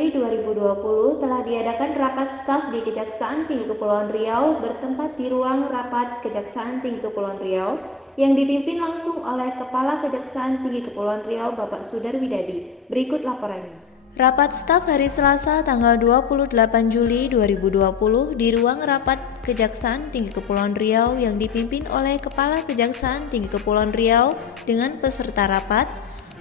Juli 2020 telah diadakan rapat staf di Kejaksaan Tinggi Kepulauan Riau bertempat di ruang rapat Kejaksaan Tinggi Kepulauan Riau yang dipimpin langsung oleh Kepala Kejaksaan Tinggi Kepulauan Riau Bapak Sudar Widadi. Berikut laporannya. Rapat staf hari Selasa tanggal 28 Juli 2020 di ruang rapat Kejaksaan Tinggi Kepulauan Riau yang dipimpin oleh Kepala Kejaksaan Tinggi Kepulauan Riau dengan peserta rapat,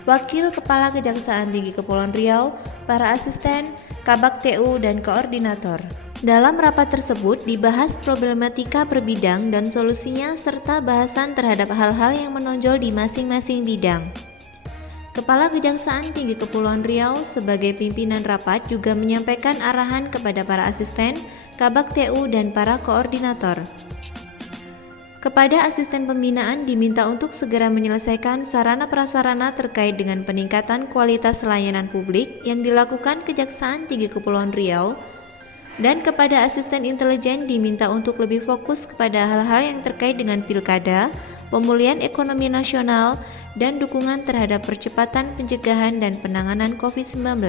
Wakil Kepala Kejaksaan Tinggi Kepulauan Riau, para asisten, Kabak TU, dan koordinator. Dalam rapat tersebut dibahas problematika per bidang dan solusinya serta bahasan terhadap hal-hal yang menonjol di masing-masing bidang. Kepala Kejaksaan Tinggi Kepulauan Riau sebagai pimpinan rapat juga menyampaikan arahan kepada para asisten, Kabak TU, dan para koordinator. Kepada asisten pembinaan diminta untuk segera menyelesaikan sarana prasarana terkait dengan peningkatan kualitas layanan publik yang dilakukan Kejaksaan Tinggi Kepulauan Riau, dan kepada asisten intelijen diminta untuk lebih fokus kepada hal-hal yang terkait dengan pilkada, pemulihan ekonomi nasional, dan dukungan terhadap percepatan pencegahan dan penanganan COVID-19.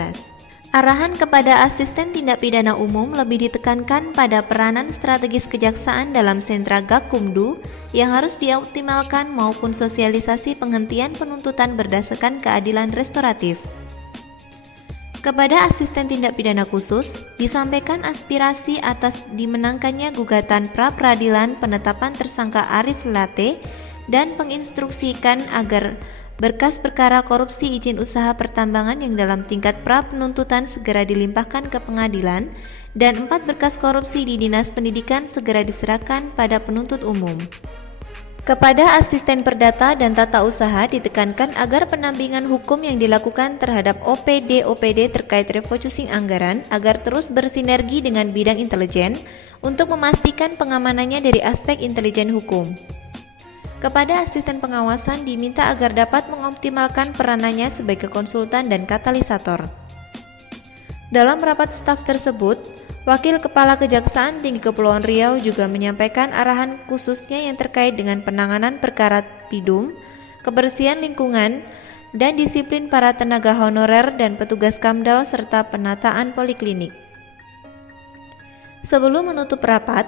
Arahan kepada asisten tindak pidana umum lebih ditekankan pada peranan strategis kejaksaan dalam sentra Gakumdu yang harus dioptimalkan maupun sosialisasi penghentian penuntutan berdasarkan keadilan restoratif. Kepada asisten tindak pidana khusus, disampaikan aspirasi atas dimenangkannya gugatan pra-peradilan penetapan tersangka Arif Late dan menginstruksikan agar berkas perkara korupsi izin usaha pertambangan yang dalam tingkat pra-penuntutan segera dilimpahkan ke pengadilan dan 4 berkas korupsi di Dinas Pendidikan segera diserahkan pada penuntut umum. Kepada asisten perdata dan tata usaha ditekankan agar pendampingan hukum yang dilakukan terhadap OPD terkait refocusing anggaran agar terus bersinergi dengan bidang intelijen untuk memastikan pengamanannya dari aspek intelijen hukum. Kepada asisten pengawasan diminta agar dapat mengoptimalkan peranannya sebagai konsultan dan katalisator. Dalam rapat staf tersebut, Wakil Kepala Kejaksaan Tinggi Kepulauan Riau juga menyampaikan arahan khususnya yang terkait dengan penanganan perkara PIDUM, kebersihan lingkungan, dan disiplin para tenaga honorer dan petugas Kamdal serta penataan poliklinik. Sebelum menutup rapat,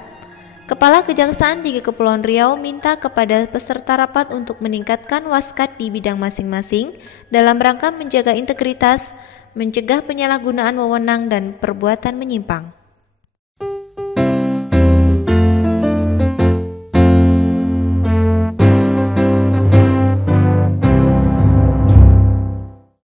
Kepala Kejaksaan Tinggi Kepulauan Riau minta kepada peserta rapat untuk meningkatkan waskat di bidang masing-masing dalam rangka menjaga integritas, mencegah penyalahgunaan wewenang dan perbuatan menyimpang.